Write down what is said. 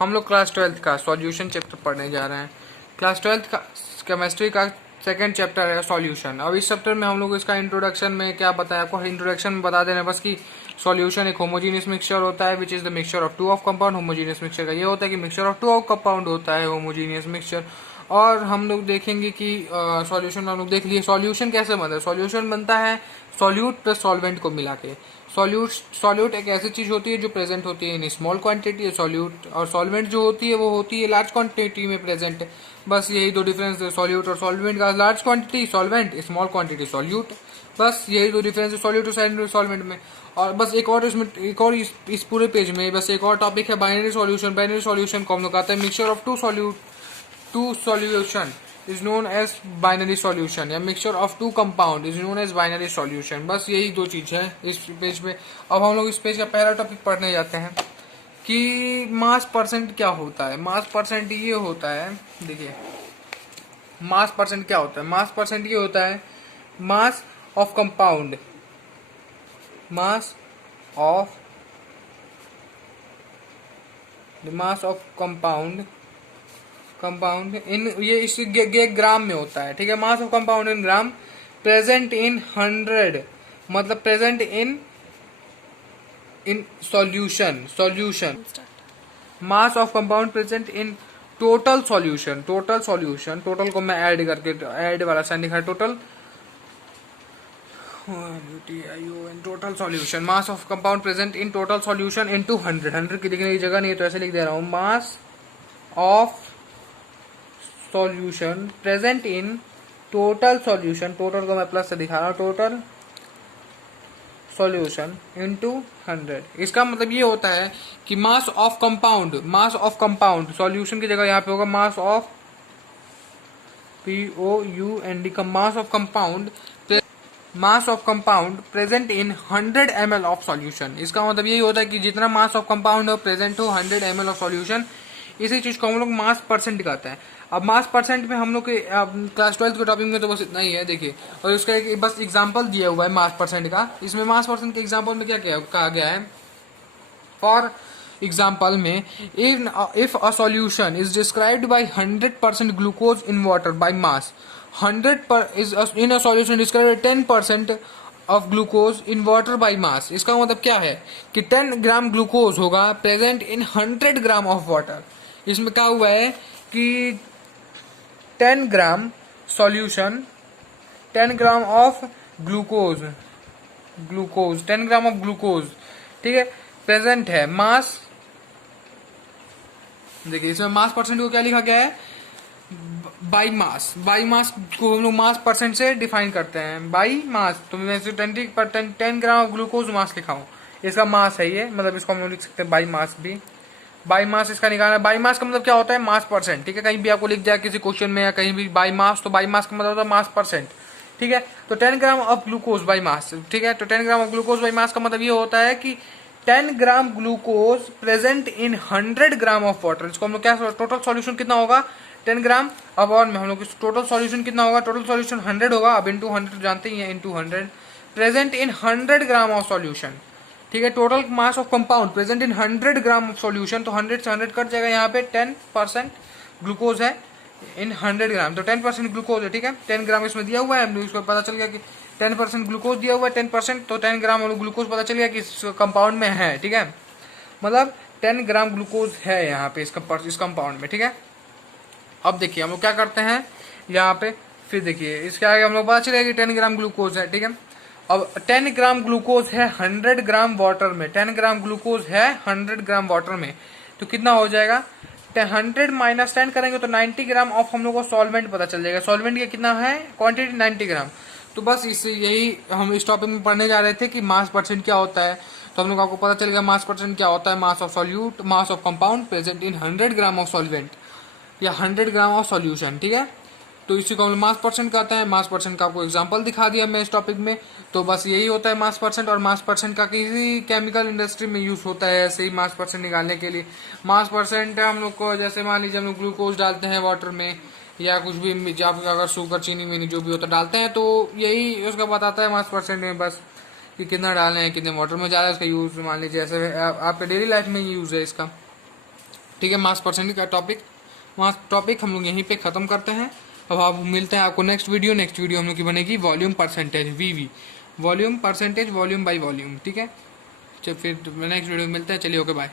हम लोग class 12th का सॉल्यूशन चैप्टर पढ़ने जा रहे हैं। क्लास 12th का केमिस्ट्री का सेकंड चैप्टर है सॉल्यूशन। अब इस चैप्टर में हम लोग इसका इंट्रोडक्शन में क्या बताया, आपको इंट्रोडक्शन में बता देना बस कि सॉल्यूशन एक होमोजीनियस मिक्सचर होता है which is the mixture of two of compound. Homogeneous mixture का ये होता है कि mixture of two of compound होता है होमोजीनियस मिक्सचर। और हम लोग देखेंगे कि सॉल्यूशन हम लोग देख लिए सॉल्यूशन कैसे बनता है। सॉल्यूशन बनता है सॉल्यूट प्लस सॉल्वेंट को मिला के। सॉल्यूट एक ऐसी चीज होती है जो प्रेजेंट होती है इन स्मॉल क्वांटिटी सॉल्यूट, और सॉल्वेंट जो होती है वो होती है लार्ज क्वांटिटी में प्रेजेंट। बस यही दो डिफरेंस है सॉल्यूट और सॉल्वेंट का। Large quantity solvent, small quantity solute, बस यही दो डिफरेंस है सॉल्यूट और सॉल्वेंट में। और बस एक और इसमें एक और इस पूरे पेज में बस एक और टॉपिक है बाइनरी सॉल्यूशन। बाइनरी सॉल्यूशन को हम लोग कहते हैं mixture of two solution is known as binary solution, या mixture of two compound is known as binary solution। बस यही दो चीज है इस पेज पे। अब हम लोग इस पेज का पहला टॉपिक पढ़ने जाते हैं कि मास परसेंट क्या होता है। मास परसेंट ये होता है, देखिए मास परसेंट क्या होता है। मास परसेंट ये होता है mass of compound, mass of compound in ये इस ग्राम में होता है, ठीक है। Mass of compound in gram present in 100, मतलब present in solution. Mass of compound present in total solution. Total को मैं ऐड करके ऐड वाला साइन लिखा है total solution. Mass of compound present in total solution into 100 की लिखने की जगह नहीं है तो ऐसे लिख दे रहा हूं, mass of solution present in total solution. Total को मैं प्लस से दिखा रहा हूं, टोटल सॉल्यूशन इनटू 100। इसका मतलब ये होता है कि मास ऑफ कंपाउंड सॉल्यूशन की जगह यहाँ पे होगा मास ऑफ POUND का mass of compound present in 100 ml of solution. इसका मतलब यही होता है कि जितना मास ऑफ कंपाउंड हो प्रेजेंट हो 100 ml ऑफ सॉल्यूशन, इसी चीज को हम लोग मास परसेंट कहते हैं। अब मास परसेंट में हम लोग के क्लास 12th के टॉपिक में तो बस इतना ही है, देखिए। और उसका एक बस एग्जांपल दिया हुआ है मास परसेंट का। इसमें मास परसेंट के एग्जांपल में क्या कहा गया है, फॉर एग्जाम्पल में if a solution is described bye 100% glucose in water by mass, 100 is in a solution described 10% of glucose in water by mass। इसका मतलब क्या है कि 10 ग्राम ग्लूकोज होगा present in 100 gram of water. इसमें क्या हुआ है कि 10 gram solution, 10 gram of glucose 10 gram of glucose, ठीक है, प्रेजेंट है। मास देखिए इसमें मास परसेंट को क्या लिखा गया है, बाई मास को हम लोग मास परसेंट से डिफाइन करते हैं बाई मास। तो मैं 10 ग्राम ऑफ ग्लूकोज मास लिखा हूँ, इसका मास है ये, मतलब इसको हम लोग लिख सकते हैं बाई मास भी। बाई मास इसका निकालना है। बाई मास का मतलब क्या होता है, मास परसेंट, ठीक है। कहीं भी आपको लिख जाए किसी क्वेश्चन में या कहीं भी बाई मास, तो बाई मास का मतलब होता है मास परसेंट, ठीक है। तो 10 gram of glucose by mass, ठीक है। तो 10 gram of glucose by mass का मतलब ये होता है कि 10 gram glucose present in 100 gram of water. इसको हम लोग क्या, टोटल सॉल्यूशन कितना होगा 10 ग्राम। अब और में हम लोग टोटल सॉल्यूशन कितना होगा, टोटल सॉल्यूशन 100 होगा। अब इंटू 100 जानते ही हैं, into 100 present in 100 gram of solution, ठीक है। Total mass of compound present in 100 gram of solution, तो 100 से 100 कट जाएगा, यहाँ पे 10% ग्लूकोज है इन 100 ग्राम, तो 10% ग्लूकोज है, ठीक है। 10 ग्राम इसमें दिया हुआ है, इसको पता चल गया कि 10% ग्लूकोज दिया हुआ है, 10%, तो 10 ग्राम ग्लूकोज पता चल गया कि इस कंपाउंड में है, ठीक है। मतलब 10 ग्राम ग्लूकोज है यहाँ पे इस कंपाउंड में, ठीक है। अब देखिए हम लोग क्या करते हैं यहाँ पे, फिर देखिए इसके आगे हम लोग पता चलेगा कि 10 ग्राम ग्लूकोज है, ठीक है। अब 10 ग्राम ग्लूकोज है 100 ग्राम वाटर में, 10 ग्राम ग्लूकोज है 100 ग्राम वाटर में, तो कितना हो जाएगा 100 माइनस 10 करेंगे तो 90 ग्राम ऑफ हम लोग को सॉल्वेंट पता चल जाएगा। सॉल्वेंट का कितना है क्वांटिटी 90 ग्राम। तो बस इससे यही हम इस टॉपिक में पढ़ने जा रहे थे कि मास परसेंट क्या होता है। तो हम लोग आपको पता चल गया मास परसेंट क्या होता है, mass of solute, mass of compound present in 100 gram of solvent या 100 ग्राम ऑफ सॉल्यूशन, ठीक है। तो इसी को हम मास परसेंट कहते हैं। मास परसेंट का आपको एग्जांपल दिखा दिया मैं इस टॉपिक में। तो बस यही होता है मास परसेंट, और मास परसेंट का किसी केमिकल इंडस्ट्री में यूज होता है ऐसे ही मास परसेंट निकालने के लिए। मास परसेंट हम लोग को, जैसे मान लीजिए हम लोग ग्लूकोज डालते हैं वाटर में या कुछ भी, अगर शुगर चीनी वीनी जो भी होता डालते हैं, तो यही उसका बताता है मास परसेंट में, बस कि कितना डालना है, कितने वाटर में जा रहा है इसका यूज। मान लीजिए जैसे आपके डेली लाइफ में यूज है इसका। ठीक है, मास परसेंटेज का टॉपिक हम लोग यहीं पे ख़त्म करते हैं। अब आप मिलते हैं आपको नेक्स्ट वीडियो हम लोग की बनेगी volume percentage, v v, volume percentage, volume by volume. ठीक है, चल फिर नेक्स्ट वीडियो में मिलते हैं। चलिए, ओके बाय।